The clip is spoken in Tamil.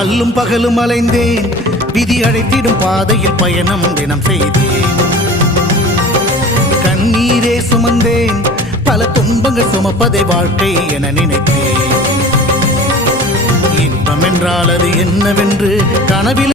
அல்லும் பகலும் அலைந்தேன் விதி அழைத்திடும் பாதையில் பயணம் தினம் செய்தேன் கண்ணீரே சுமந்தேன் பல துன்பங்கள் சுமப்பதை வாழ்க்கை என நினைத்தேன் இன்பம் என்றால் அது என்னவென்று கனவில்